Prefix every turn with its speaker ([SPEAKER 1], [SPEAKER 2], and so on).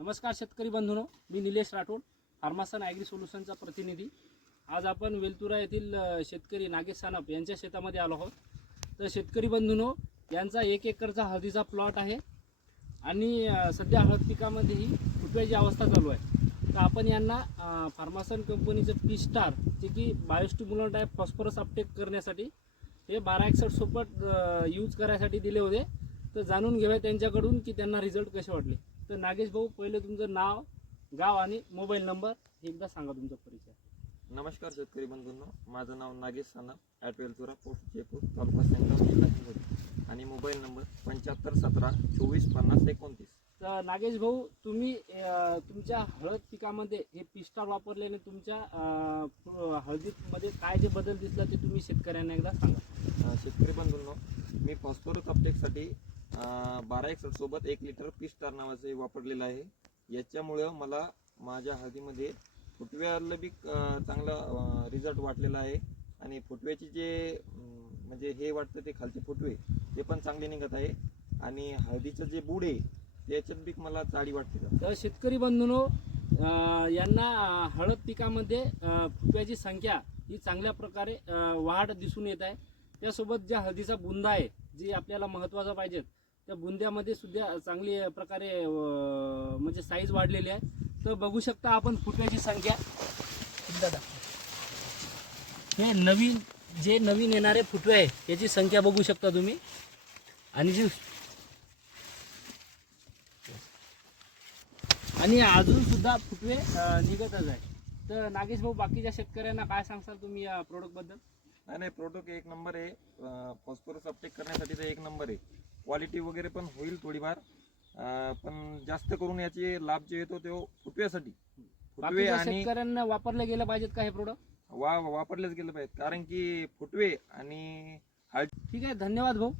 [SPEAKER 1] नमस्कार शेतकरी बंधूनो मी निलेश राठोड फार्मासन ॲग्री सोल्युशनचा प्रतिनिधी. आज आपण वेलतुरा येथील शेतकरी नागेश सानप यांच्या शेतामध्ये आलो आहोत. तर शेतकरी बंधूनो यांचा एक एकरचा हळदीचा प्लॉट आहे आणि सध्या हळद पिकामध्येही फुटव्याची अवस्था चालू आहे. तर आपण यांना फार्मासन कंपनीचं पी स्टार जे की बायोस्टिम्युलंट आहे फॉस्फरस अपटेक करण्यासाठी हे बारा एक्सट सोबत यूज करायसाठी दिले होते. तर जाणून घेऊया त्यांच्याकडून की त्यांना रिझल्ट कसे वाटले. तर नागेश भाऊ पहिले तुमचं नाव गाव आणि मोबाईल नंबर एकदा सांगा तुमचा परिचय.
[SPEAKER 2] नमस्कार शेतकरी बंधूंनो माझं नाव नागेश सानप ॲट वेलतुरा पोस्ट जयपूर तालुका सेंटर जिल्हा हिंगोली. आणि मोबाईल नंबर पंच्याहत्तर सतरा चोवीस पन्नास एकोणतीस.
[SPEAKER 1] तर नागेश भाऊ तुम्ही अ, तुमच्या हळद पिकामध्ये हे पिस्टार वापरल्याने तुमच्या अ, प- हळदीमध्ये काय जे बदल दिसला ते तुम्ही शेतकऱ्यांना एकदा सांगा.
[SPEAKER 2] अं, शेतकरी बंधूंनो मी फॉस्फरस अपटेकसाठी बारा एकसठ सोबत एक लिटर पी स्टार नावाचे वापरलेलं आहे. याच्यामुळं मला माझ्या हळदीमध्ये फुटव्याला बी चांगला रिझल्ट वाटलेला आहे. आणि फुटव्याचे जे म्हणजे हे वाटतं ते खालचे फुटवे ते पण चांगले निघत आहे. आणि हळदीचं जे बुड आहे त्याच्यात बी मला चाळी वाटते
[SPEAKER 1] तर शेतकरी बंधूनो यांना हळद पिकामध्ये फुटव्याची संख्या ही चांगल्या प्रकारे वाढ दिसून येत आहे. त्यासोबत ज्या हळदीचा बुंदा आहे जी आपल्याला महत्त्वाचा पाहिजेत त्या बुंद्यामध्ये सुद्धा चांगली प्रकारे म्हणजे साईज वाढलेली आहे. तर बघू शकता आपण फुटण्याची संख्या. दादा हे नवीन जे नवीन येणारे फुटवे आहे याची संख्या बघू शकता तुम्ही. आणि जी आणि अजून सुद्धा फुटवे निघतच आहे. तर नागेश भाऊ बाकीच्या शेतकऱ्यांना काय सांगसाल तुम्ही या प्रोडक्टबद्दल
[SPEAKER 2] नाही नाही प्रोडक्ट एक नंबर आहे. फॉस्फरस अपटेक करण्यासाठी तर एक नंबर आहे. क्वालिटी वगैरे पण होईल थोडीफार. पण जास्त करून याचे लाभ जे येतो तो फुटव्यासाठी. फुटवे
[SPEAKER 1] बाकीच्या
[SPEAKER 2] आणि
[SPEAKER 1] शेतकऱ्यांना वापरले गेले पाहिजेत का हे प्रोडक्ट
[SPEAKER 2] वा वापरलेच गेले पाहिजेत. कारण की फुटवे आणि
[SPEAKER 1] ठीक आहे धन्यवाद भाऊ.